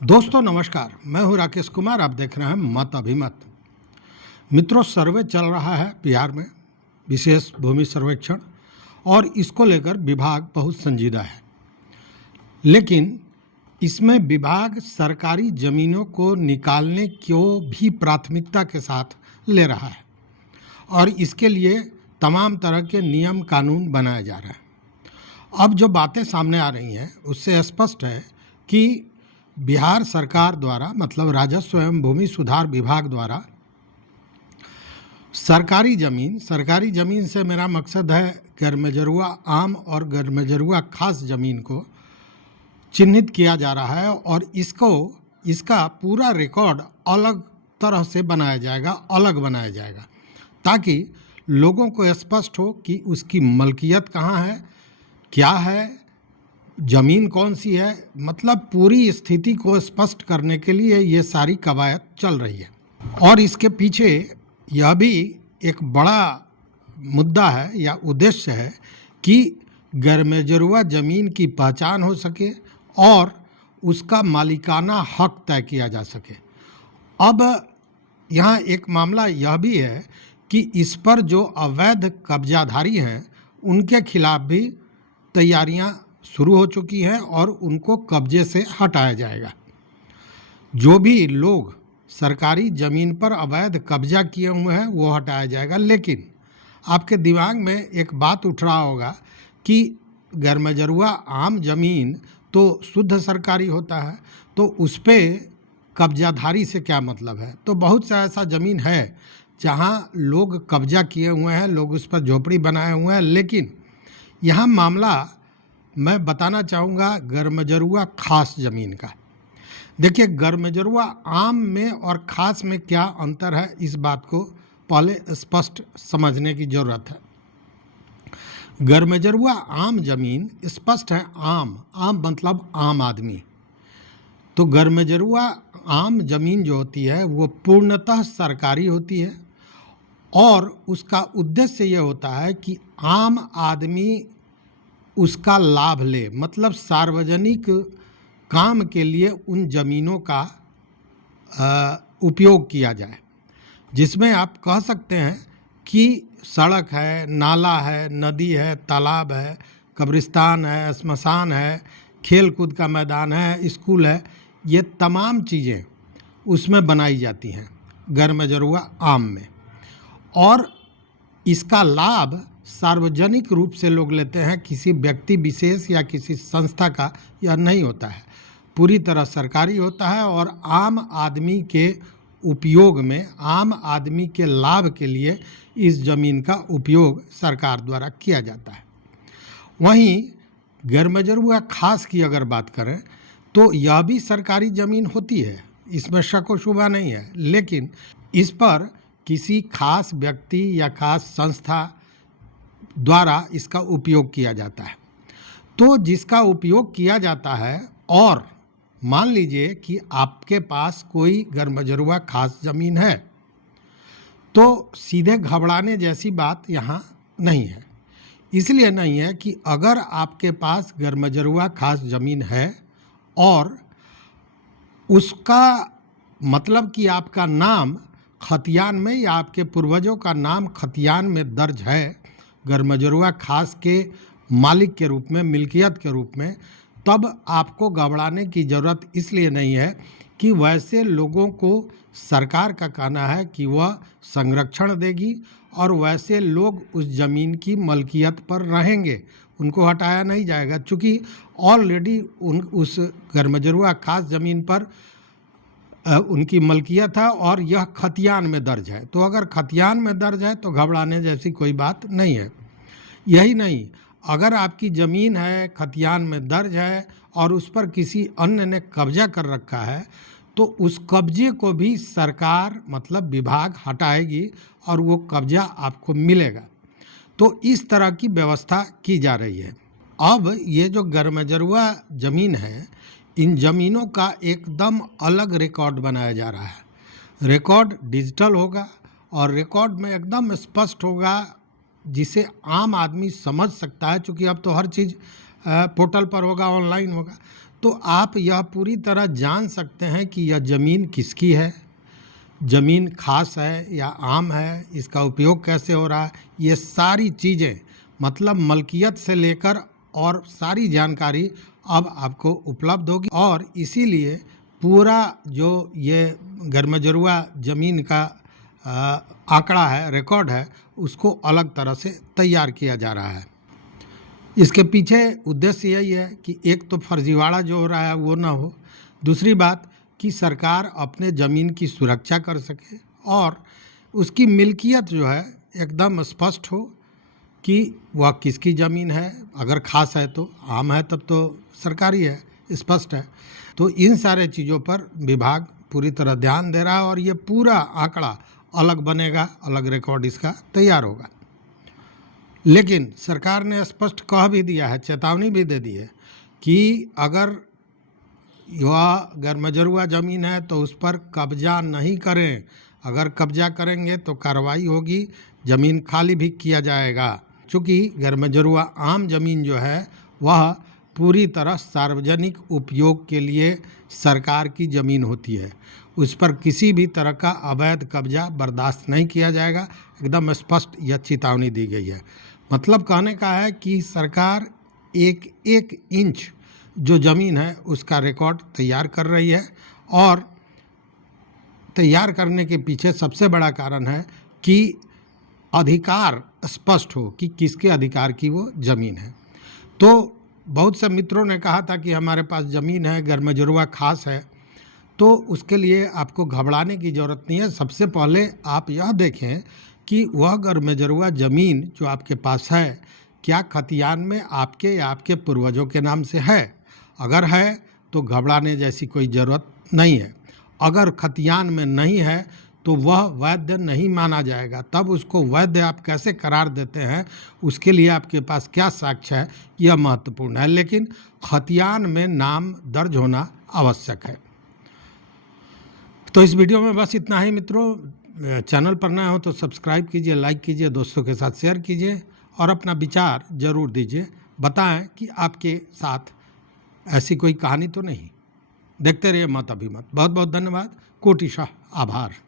दोस्तों नमस्कार, मैं हूं राकेश कुमार। आप देख रहे हैं मत अभिमत। मित्रों, सर्वे चल रहा है बिहार में, विशेष भूमि सर्वेक्षण, और इसको लेकर विभाग बहुत संजीदा है। लेकिन इसमें विभाग सरकारी ज़मीनों को निकालने को भी प्राथमिकता के साथ ले रहा है और इसके लिए तमाम तरह के नियम कानून बनाए जा रहे हैं। अब जो बातें सामने आ रही हैं उससे स्पष्ट है कि बिहार सरकार द्वारा, मतलब राजस्व एवं भूमि सुधार विभाग द्वारा सरकारी ज़मीन से मेरा मकसद है गैरमजरूआ आम और गैरमजरूआ खास ज़मीन को चिन्हित किया जा रहा है और इसका पूरा रिकॉर्ड अलग तरह से अलग बनाया जाएगा ताकि लोगों को स्पष्ट हो कि उसकी मलकियत कहाँ है, क्या है, ज़मीन कौन सी है। मतलब पूरी स्थिति को स्पष्ट करने के लिए ये सारी कवायद चल रही है और इसके पीछे यह भी एक बड़ा मुद्दा है या उद्देश्य है कि गैरमजरूआ ज़मीन की पहचान हो सके और उसका मालिकाना हक तय किया जा सके। अब यहाँ एक मामला यह भी है कि इस पर जो अवैध कब्जाधारी हैं उनके खिलाफ भी तैयारियां शुरू हो चुकी हैं और उनको कब्जे से हटाया जाएगा। जो भी लोग सरकारी ज़मीन पर अवैध कब्जा किए हुए हैं वो हटाया जाएगा। लेकिन आपके दिमाग में एक बात उठ रहा होगा कि गैरमजरूआ आम ज़मीन तो शुद्ध सरकारी होता है, तो उस पर कब्जाधारी से क्या मतलब है। तो बहुत सा ऐसा ज़मीन है जहाँ लोग कब्जा किए हुए हैं, लोग उस पर झोपड़ी बनाए हुए हैं। लेकिन यहाँ मामला मैं बताना चाहूँगा गैरमजरूआ खास ज़मीन का। देखिए, गैरमजरूआ आम में और ख़ास में क्या अंतर है, इस बात को पहले स्पष्ट समझने की ज़रूरत है। गैरमजरूआ आम ज़मीन स्पष्ट है, आम मतलब आम आदमी। तो गैरमजरूआ आम ज़मीन जो होती है वो पूर्णतः सरकारी होती है और उसका उद्देश्य ये होता है कि आम आदमी उसका लाभ ले, मतलब सार्वजनिक काम के लिए उन ज़मीनों का उपयोग किया जाए, जिसमें आप कह सकते हैं कि सड़क है, नाला है, नदी है, तालाब है, कब्रिस्तान है, श्मशान है, खेल कूद का मैदान है, स्कूल है। ये तमाम चीज़ें उसमें बनाई जाती हैं गैरमजरूआ आम में, और इसका लाभ सार्वजनिक रूप से लोग लेते हैं, किसी व्यक्ति विशेष या किसी संस्था का यह नहीं होता है, पूरी तरह सरकारी होता है और आम आदमी के उपयोग में, आम आदमी के लाभ के लिए इस ज़मीन का उपयोग सरकार द्वारा किया जाता है। वहीं गैरमजरूआ खास की अगर बात करें तो यह भी सरकारी ज़मीन होती है, इसमें शक व शुबा नहीं है, लेकिन इस पर किसी खास व्यक्ति या खास संस्था द्वारा इसका उपयोग किया जाता है। तो जिसका उपयोग किया जाता है, और मान लीजिए कि आपके पास कोई गैरमजरूआ खास ज़मीन है, तो सीधे घबराने जैसी बात यहाँ नहीं है। इसलिए नहीं है कि अगर आपके पास गैरमजरूआ खास ज़मीन है और उसका मतलब कि आपका नाम खतियान में या आपके पूर्वजों का नाम खतियान में दर्ज है गैरमजरूआ खास के मालिक के रूप में, मिल्कियत के रूप में, तब आपको घबराने की ज़रूरत इसलिए नहीं है कि वैसे लोगों को सरकार का कहना है कि वह संरक्षण देगी और वैसे लोग उस ज़मीन की मलकियत पर रहेंगे, उनको हटाया नहीं जाएगा, चूँकि ऑलरेडी उस गैरमजरूआ खास ज़मीन पर उनकी मलकियत है और यह खतियान में दर्ज है। तो अगर खतियान में दर्ज है तो घबराने जैसी कोई बात नहीं है। यही नहीं, अगर आपकी ज़मीन है, खतियान में दर्ज है और उस पर किसी अन्य ने कब्जा कर रखा है, तो उस कब्जे को भी सरकार, मतलब विभाग, हटाएगी और वो कब्जा आपको मिलेगा। तो इस तरह की व्यवस्था की जा रही है। अब ये जो गैरमजरूआ ज़मीन है, इन ज़मीनों का एकदम अलग रिकॉर्ड बनाया जा रहा है। रिकॉर्ड डिजिटल होगा और रिकॉर्ड में एकदम स्पष्ट होगा, जिसे आम आदमी समझ सकता है, क्योंकि अब तो हर चीज़ पोर्टल पर होगा, ऑनलाइन होगा। तो आप यह पूरी तरह जान सकते हैं कि यह ज़मीन किसकी है, ज़मीन खास है या आम है, इसका उपयोग कैसे हो रहा है, ये सारी चीज़ें मतलब मलकियत से लेकर और सारी जानकारी अब आपको उपलब्ध होगी। और इसीलिए पूरा जो ये गरमजरुआ ज़मीन का आंकड़ा है, रिकॉर्ड है, उसको अलग तरह से तैयार किया जा रहा है। इसके पीछे उद्देश्य यही है कि एक तो फर्जीवाड़ा जो हो रहा है वो ना हो, दूसरी बात कि सरकार अपने ज़मीन की सुरक्षा कर सके और उसकी मिल्कियत जो है एकदम स्पष्ट हो कि वह किसकी ज़मीन है। अगर खास है तो, आम है तब तो सरकारी है, स्पष्ट है। तो इन सारे चीज़ों पर विभाग पूरी तरह ध्यान दे रहा है और ये पूरा आंकड़ा अलग बनेगा, अलग रिकॉर्ड इसका तैयार होगा। लेकिन सरकार ने स्पष्ट कह भी दिया है, चेतावनी भी दे दी है कि अगर यह गरमजरुआ ज़मीन है तो उस पर कब्जा नहीं करें, अगर कब्जा करेंगे तो कार्रवाई होगी, ज़मीन खाली भी किया जाएगा। चूँकि गरमजरुआ आम ज़मीन जो है वह पूरी तरह सार्वजनिक उपयोग के लिए सरकार की ज़मीन होती है, उस पर किसी भी तरह का अवैध कब्जा बर्दाश्त नहीं किया जाएगा। एकदम स्पष्ट यह चेतावनी दी गई है। मतलब कहने का है कि सरकार एक एक इंच जो ज़मीन है उसका रिकॉर्ड तैयार कर रही है और तैयार करने के पीछे सबसे बड़ा कारण है कि अधिकार स्पष्ट हो कि किसके अधिकार की वो ज़मीन है। तो बहुत से मित्रों ने कहा था कि हमारे पास ज़मीन है, गरमजरुआ खास है, तो उसके लिए आपको घबराने की ज़रूरत नहीं है। सबसे पहले आप यह देखें कि वह गरमजरुआ ज़मीन जो आपके पास है क्या खतियान में आपके या आपके पूर्वजों के नाम से है। अगर है तो घबराने जैसी कोई ज़रूरत नहीं है। अगर खतियान में नहीं है तो वह वैध नहीं माना जाएगा। तब उसको वैध आप कैसे करार देते हैं, उसके लिए आपके पास क्या साक्ष्य है, यह महत्वपूर्ण है। लेकिन खतियान में नाम दर्ज होना आवश्यक है। तो इस वीडियो में बस इतना ही मित्रों। चैनल पर नए हो तो सब्सक्राइब कीजिए, लाइक कीजिए, दोस्तों के साथ शेयर कीजिए और अपना विचार ज़रूर दीजिए। बताएं कि आपके साथ ऐसी कोई कहानी तो नहीं। देखते रहिए मत अभिमत। बहुत बहुत धन्यवाद, कोटिशः आभार।